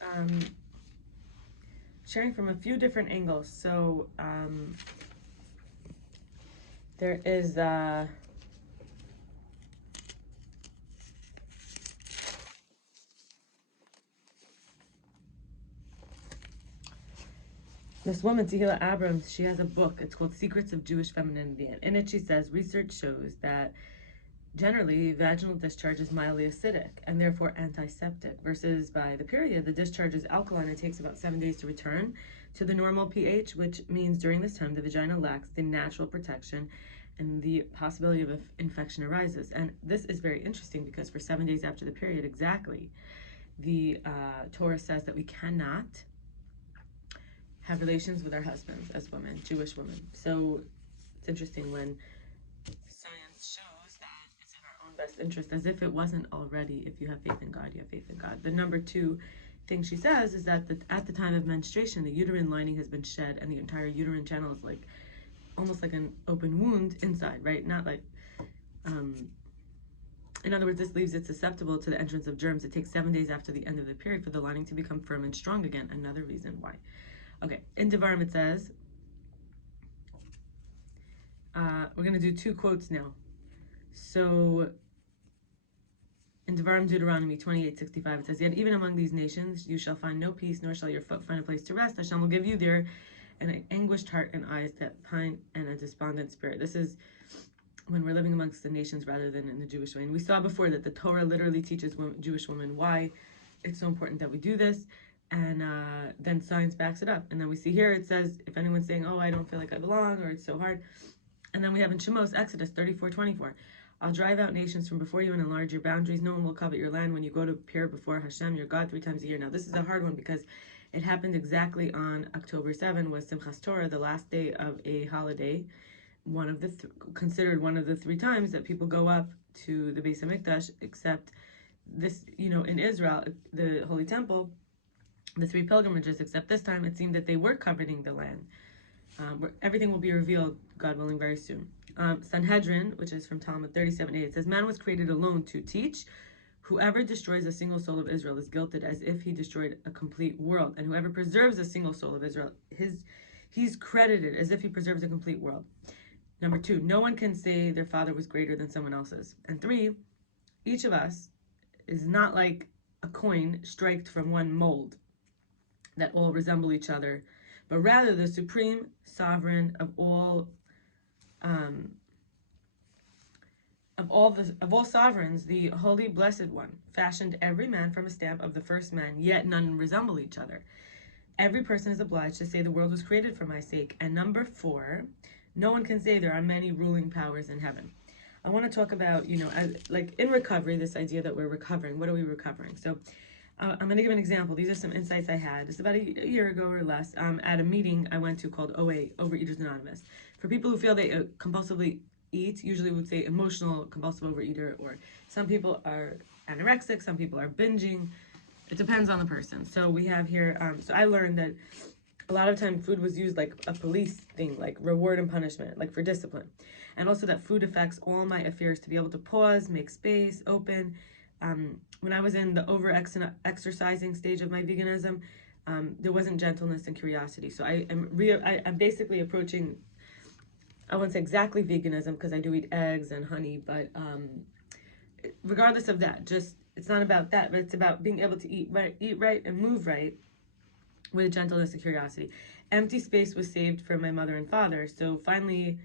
um, sharing from a few different angles. So there is this woman, Tehilla Abrams. She has a book. It's called Secrets of Jewish Femininity. And in it, she says research shows that generally, vaginal discharge is mildly acidic and therefore antiseptic, versus by the period, the discharge is alkaline. It takes about 7 days to return to the normal pH, which means during this time, the vagina lacks the natural protection and the possibility of infection arises. And this is very interesting because for 7 days after the period, exactly, the Torah says that we cannot have relations with our husbands as women, Jewish women. So it's interesting when science shows that it's in our own best interest, as if it wasn't already. If you have faith in God, you have faith in God. The number two thing she says is that at the time of menstruation, the uterine lining has been shed and the entire uterine channel is like almost like an open wound inside, right? Not like, in other words, this leaves it susceptible to the entrance of germs. It takes 7 days after the end of the period for the lining to become firm and strong again. Another reason why. Okay, in Devarim it says, we're going to do two quotes now. So in Devarim, Deuteronomy 28:65, it says, "Yet even among these nations you shall find no peace, nor shall your foot find a place to rest. Hashem will give you there an anguished heart and eyes that pine and a despondent spirit." This is when we're living amongst the nations rather than in the Jewish way. And we saw before that the Torah literally teaches Jewish women why it's so important that we do this. And then science backs it up. And then we see here it says, if anyone's saying, oh, I don't feel like I belong, or it's so hard. And then we have in Shemos, Exodus 34:24, "I'll drive out nations from before you and enlarge your boundaries. No one will covet your land when you go to appear before Hashem, your God, 3 times a year." Now, this is a hard one because it happened exactly on October 7, was Simchas Torah, the last day of a holiday, one of the considered one of the 3 times that people go up to the Beis HaMikdash, except this, in Israel, the Holy Temple, the 3 pilgrimages, except this time it seemed that they were coveting the land. Everything will be revealed, God willing, very soon. Sanhedrin, which is from Talmud 37:8, it says, "Man was created alone to teach. Whoever destroys a single soul of Israel is guilted as if he destroyed a complete world. And whoever preserves a single soul of Israel, he's credited as if he preserves a complete world." Number 2, no one can say their father was greater than someone else's. And 3, each of us is not like a coin striked from one mold that all resemble each other, but rather the supreme sovereign of all sovereigns, the holy blessed one, fashioned every man from a stamp of the first man, yet none resemble each other. Every person is obliged to say the world was created for my sake. And number 4, no one can say there are many ruling powers in heaven. I want to talk about, like in recovery, this idea that we're recovering. What are we recovering? So I'm going to give an example. These are some insights I had just about a year ago or less at a meeting I went to called OA, Overeaters Anonymous. For people who feel they compulsively eat, usually would say emotional compulsive overeater, or some people are anorexic, some people are binging. It depends on the person. So we have here, so I learned that a lot of time food was used like a police thing, like reward and punishment, like for discipline. And also that food affects all my affairs, to be able to pause, make space, open. When I was in the over-exercising stage of my veganism, there wasn't gentleness and curiosity. So I'm basically approaching, I wouldn't say exactly veganism because I do eat eggs and honey, but regardless of that, just it's not about that, but it's about being able to eat right and move right with gentleness and curiosity. Empty space was saved for my mother and father. So finally,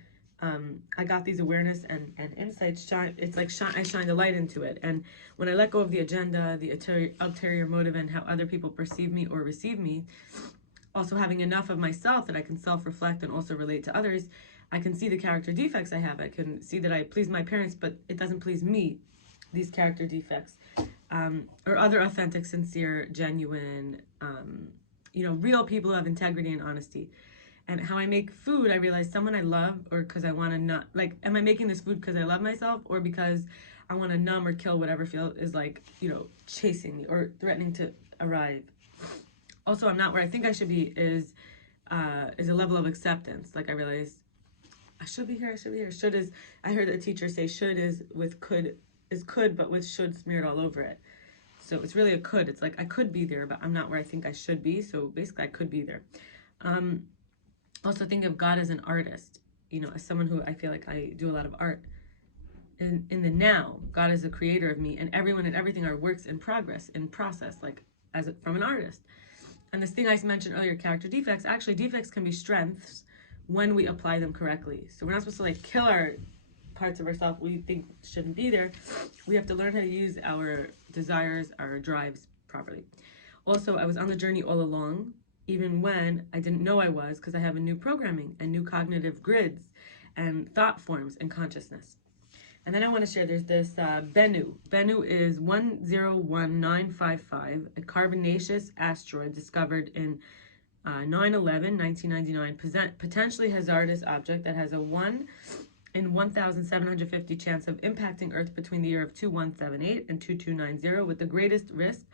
I got these awareness and insights. It's like I shined a light into it. And when I let go of the agenda, the ulterior motive, and how other people perceive me or receive me, also having enough of myself that I can self-reflect and also relate to others, I can see the character defects I have. I can see that I please my parents, but it doesn't please me, these character defects. Or other authentic, sincere, genuine, real people who have integrity and honesty. And how I make food, I realize someone I love, or because I want to not, like, am I making this food because I love myself, or because I want to numb or kill whatever feel is like, chasing me or threatening to arrive. Also, I'm not where I think I should be is a level of acceptance. Like I realize I should be here. Should is, I heard a teacher say should is with could, but with should smeared all over it. So it's really a could. It's like I could be there, but I'm not where I think I should be. So basically, I could be there. Also think of God as an artist, as someone who I feel like I do a lot of art. In the now, God is the creator of me, and everyone and everything are works in progress, in process, like from an artist. And this thing I mentioned earlier, character defects, actually defects can be strengths when we apply them correctly. So we're not supposed to like kill our parts of ourselves we think shouldn't be there. We have to learn how to use our desires, our drives properly. Also, I was on the journey all along, even when I didn't know I was, because I have a new programming and new cognitive grids and thought forms and consciousness. And then I want to share, there's this Bennu. Bennu is 101955, a carbonaceous asteroid discovered in 9/11, 1999, potentially hazardous object that has a 1 in 1,750 chance of impacting Earth between the year of 2178 and 2290, with the greatest risk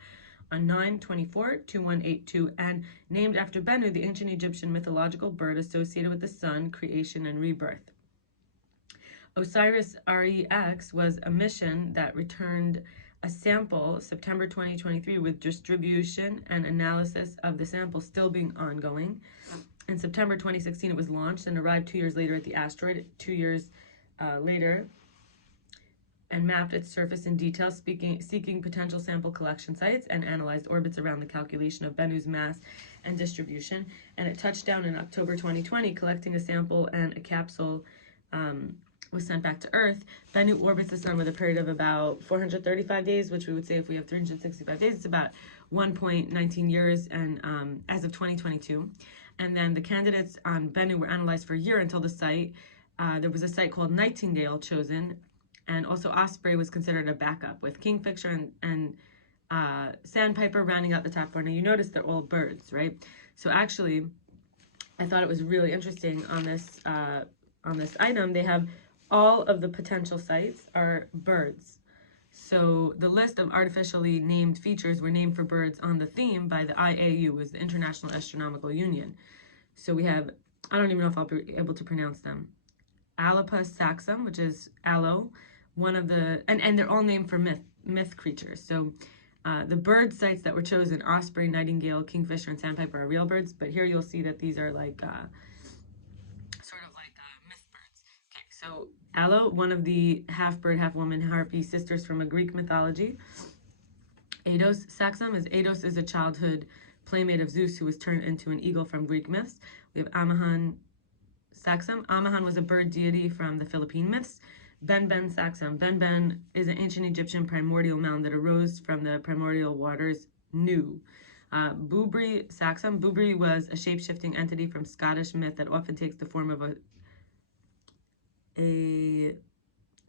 on 9/24/2182, and named after Bennu, the ancient Egyptian mythological bird associated with the sun, creation, and rebirth. OSIRIS-REx was a mission that returned a sample September 2023 with distribution and analysis of the sample still being ongoing. In September 2016, it was launched and arrived 2 years later at the asteroid, 2 years later, and mapped its surface in detail, seeking potential sample collection sites, and analyzed orbits around the calculation of Bennu's mass and distribution. And it touched down in October 2020, collecting a sample, and a capsule was sent back to Earth. Bennu orbits the sun with a period of about 435 days, which we would say if we have 365 days, it's about 1.19 years, and as of 2022. And then the candidates on Bennu were analyzed for a year until the site. There was a site called Nightingale chosen, and also Osprey was considered a backup, with Kingfisher and Sandpiper rounding out the top four. Now you notice they're all birds, right? So actually, I thought it was really interesting on this item. They have all of the potential sites are birds. So the list of artificially named features were named for birds on the theme by the IAU, was the International Astronomical Union. So we have, I don't even know if I'll be able to pronounce them. Alapus saxum, which is aloe, one of the, and they're all named for myth creatures. So the bird sites that were chosen, Osprey, Nightingale, Kingfisher, and Sandpiper, are real birds, but here you'll see that these are like sort of like myth birds. Okay, so aloe, one of the half-bird, half-woman harpy sisters from a Greek mythology. Eidos saxum Eidos is a childhood playmate of Zeus who was turned into an eagle from Greek myths. We have Amahan saxum. Amahan was a bird deity from the Philippine myths. Ben saxum. Ben is an ancient Egyptian primordial mound that arose from the primordial waters Nu. Bubri saxum. Bubri was a shape-shifting entity from Scottish myth that often takes the form of a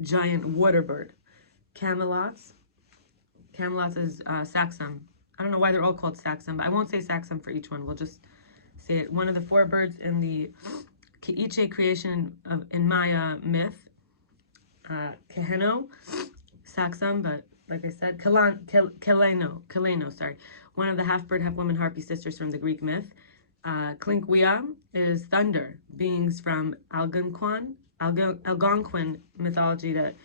giant water bird. Camelots is saxum. I don't know why they're all called saxum, but I won't say saxum for each one. We'll just say it. One of the four birds in the Keiche creation in Maya myth. Keheno, saxum, but like I said, Keleno, sorry. One of the half-bird, half-woman harpy sisters from the Greek myth. Klinkwia is thunder, beings from Algonquin mythology that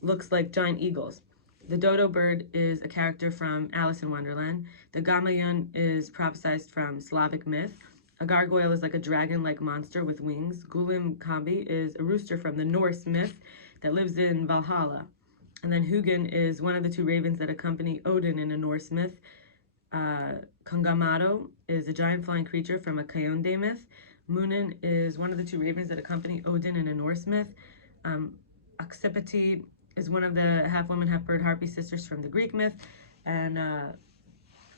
looks like giant eagles. The dodo bird is a character from Alice in Wonderland. The gamayun is prophesized from Slavic myth. A gargoyle is like a dragon-like monster with wings. Gulim Kambi is a rooster from the Norse myth that lives in Valhalla. And then Hugin is one of the two ravens that accompany Odin in a Norse myth. Kongamado is a giant flying creature from a Kayonde myth. Munin is one of the two ravens that accompany Odin in a Norse myth. Oxipete is one of the half-woman, half-bird harpy sisters from the Greek myth. And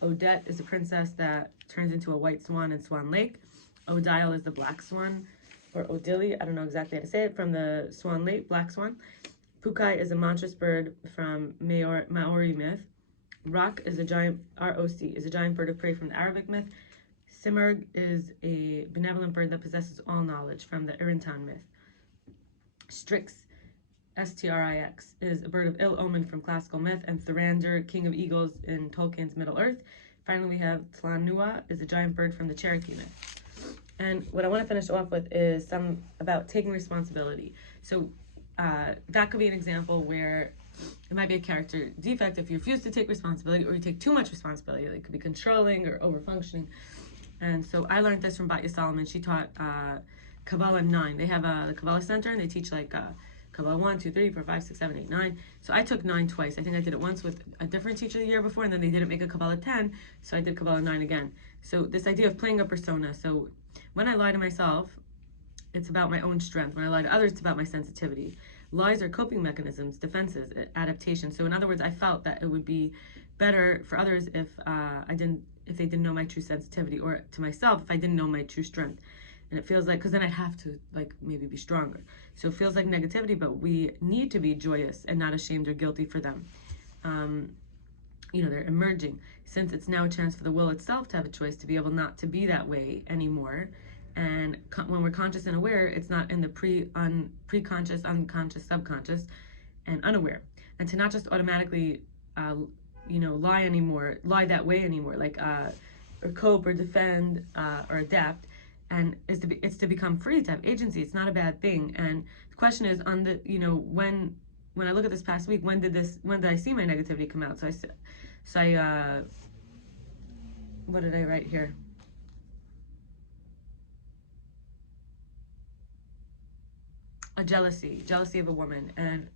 Odette is a princess that turns into a white swan in Swan Lake. Odile is the black swan, or Odili, I don't know exactly how to say it, from the Swan Lake, black swan. Pukai is a monstrous bird from Maori myth. Roc is a giant, R-O-C, is a giant bird of prey from the Arabic myth. Simurg is a benevolent bird that possesses all knowledge from the Irantan myth. Strix, S-T-R-I-X, is a bird of ill omen from classical myth, and Thurander, king of eagles in Tolkien's Middle-earth. Finally, we have Tlanua, is a giant bird from the Cherokee myth. And what I want to finish off with is some about taking responsibility. So that could be an example where It might be a character defect if you refuse to take responsibility or you take too much responsibility. It could be controlling or over-functioning. And so I learned this from Batya Solomon. She taught Kabbalah 9. They have the Kabbalah Center, and they teach like Kabbalah 1, 2, 3, 4, 5, 6, 7, 8, 9. So I took 9 twice. I think I did it once with a different teacher the year before, and then they didn't make a Kabbalah 10, so I did Kabbalah 9 again. So this idea of playing a persona. So when I lie to myself, it's about my own strength. When I lie to others, it's about my sensitivity. Lies are coping mechanisms, defenses, adaptation. So in other words, I felt that it would be better for others if if they didn't know my true sensitivity, or to myself if I didn't know my true strength. And it feels like, because then I'd have to like maybe be stronger. So it feels like negativity, but we need to be joyous and not ashamed or guilty for them. You know, they're emerging, since it's now a chance for the will itself to have a choice to be able not to be that way anymore. And when we're conscious and aware, it's not in the pre-conscious, unconscious, subconscious, and unaware. And to not just automatically, you know, lie that way anymore, like or cope or defend or adapt. And it's to become free, to have agency. It's not a bad thing. And the question is, on the, you know, when I look at this past week, when did I see my negativity come out? So I what did I write here? A jealousy of a woman. And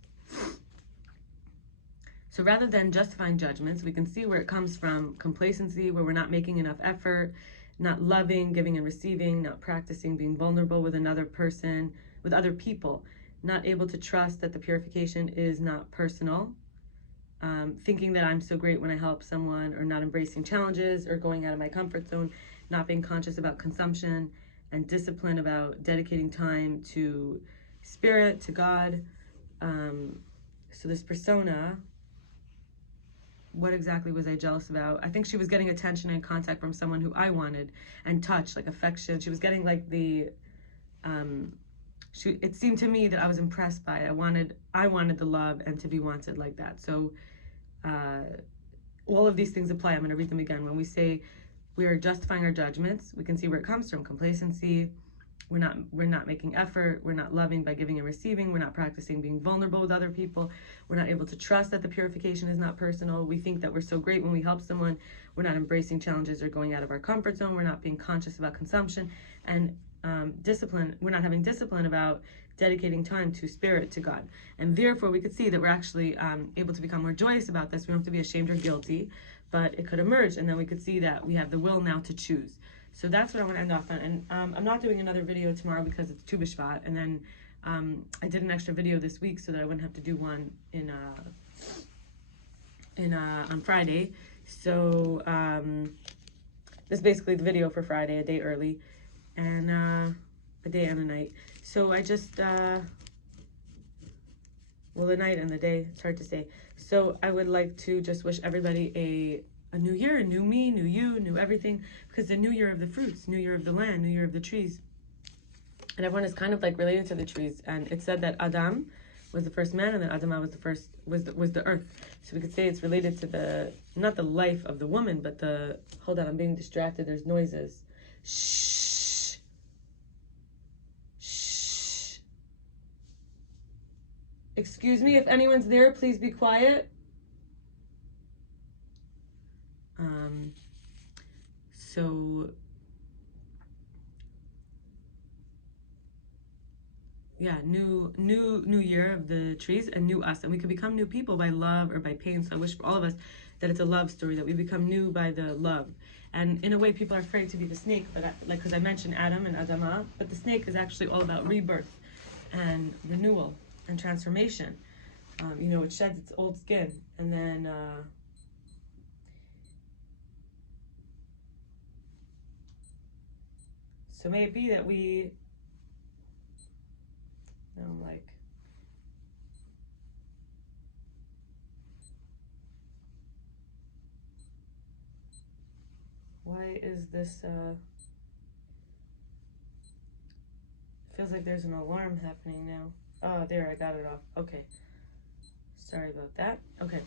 so rather than justifying judgments, we can see where it comes from: complacency, where we're not making enough effort, not loving, giving and receiving, not practicing being vulnerable with another person, with other people, not able to trust that the purification is not personal, thinking that I'm so great when I help someone, or not embracing challenges, or going out of my comfort zone, not being conscious about consumption, and discipline about dedicating time to spirit, to God. So this persona, what exactly was I jealous about? I think she was getting attention and contact from someone who I wanted, and touch, like affection. She was getting like the, it seemed to me that I was impressed by it. I wanted the love and to be wanted like that. So all of these things apply. I'm going to read them again. When we say we are justifying our judgments, we can see where it comes from: complacency. We're not making effort. We're not loving by giving and receiving. We're not practicing being vulnerable with other people. We're not able to trust that the purification is not personal. We think that we're so great when we help someone. We're not embracing challenges or going out of our comfort zone. We're not being conscious about consumption and discipline. We're not having discipline about dedicating time to spirit, to God. And therefore, we could see that we're actually able to become more joyous about this. We don't have to be ashamed or guilty, but it could emerge. And then we could see that we have the will now to choose. So that's what I want to end off on. And I'm not doing another video tomorrow because it's Tu B'Shvat. And then I did an extra video this week so that I wouldn't have to do one on Friday. So this is basically the video for Friday, a day early, and a day and a night. So I just, well, the night and the day, it's hard to say. So I would like to just wish everybody a new year, a new me, new you, new everything, because the new year of the fruits, new year of the land, new year of the trees. And everyone is kind of like related to the trees. And it said that Adam was the first man, and then Adamah was the first, was the earth. So we could say it's related to the, not the life of the woman, but the, hold on, I'm being distracted, there's noises. Shh. Shh. Excuse me, if anyone's there, please be quiet. So yeah, new year of the trees, and new us, and we could become new people by love or by pain. So I wish for all of us that it's a love story, that we become new by the love. And in a way, people are afraid to be the snake, but like, because I mentioned Adam and Adamah, but the snake is actually all about rebirth and renewal and transformation. You know, it sheds its old skin, and then so may it be that we, now I'm like, why is this, feels like there's an alarm happening now. Oh, there, I got it off. Okay. Sorry about that. Okay.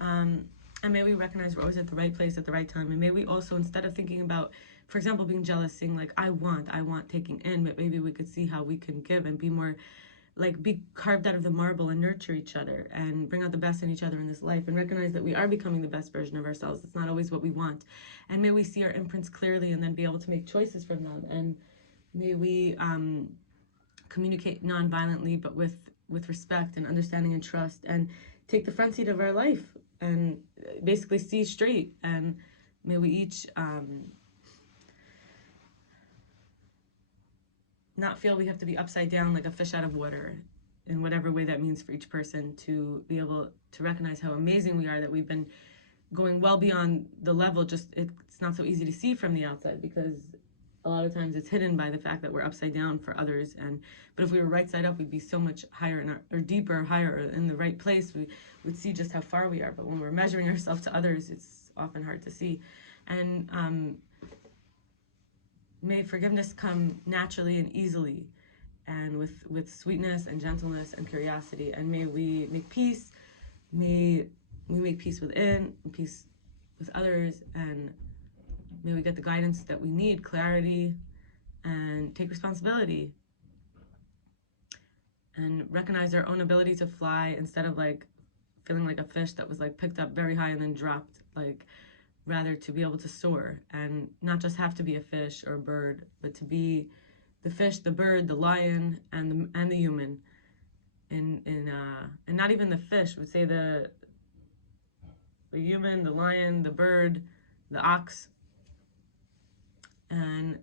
And may we recognize we're always at the right place at the right time. And may we also, instead of thinking about, for example, being jealous, saying like, I want taking in, but maybe we could see how we can give and be more like be carved out of the marble and nurture each other and bring out the best in each other in this life, and recognize that we are becoming the best version of ourselves. It's not always what we want. And may we see our imprints clearly and then be able to make choices from them. And may we communicate non-violently, but with respect and understanding and trust, and take the front seat of our life and basically see straight. And may we each not feel we have to be upside down like a fish out of water, in whatever way that means for each person, to be able to recognize how amazing we are, that we've been going well beyond the level. Just it's not so easy to see from the outside, because a lot of times it's hidden by the fact that we're upside down for others. But if we were right side up, we'd be so much higher or deeper, higher in the right place. We would see just how far we are. But when we're measuring ourselves to others, it's often hard to see. And may forgiveness come naturally and easily, and with sweetness and gentleness and curiosity. And may we make peace. May we make peace within and peace with others. And may we get the guidance that we need, clarity, and take responsibility. And recognize our own ability to fly, instead of like feeling like a fish that was like picked up very high and then dropped. Like, rather to be able to soar, and not just have to be a fish or a bird, but to be the fish, the bird, the lion, and the human. And not even the fish, would say the human, the lion, the bird, the ox, and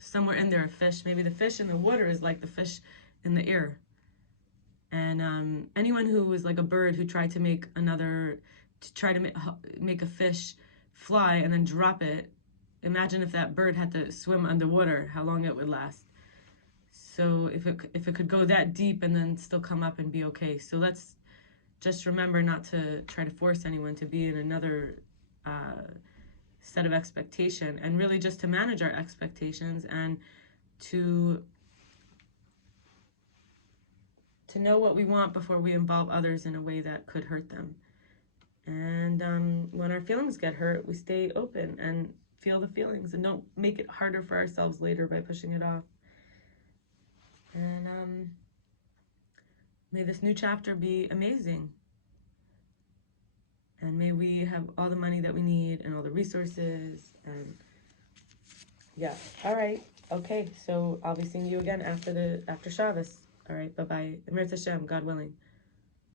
somewhere in there a fish. Maybe the fish in the water is like the fish in the air. And anyone who was like a bird who tried to make make a fish fly and then drop it, imagine if that bird had to swim underwater, how long it would last. So if it could go that deep and then still come up and be okay. So let's just remember not to try to force anyone to be in another set of expectation, and really just to manage our expectations, and to know what we want before we involve others in a way that could hurt them. And when our feelings get hurt, we stay open and feel the feelings, and don't make it harder for ourselves later by pushing it off. And may this new chapter be amazing. And may we have all the money that we need and all the resources. And yeah, all right, okay. So I'll be seeing you again after Shabbos. All right, bye bye. Emir Hashem, God willing.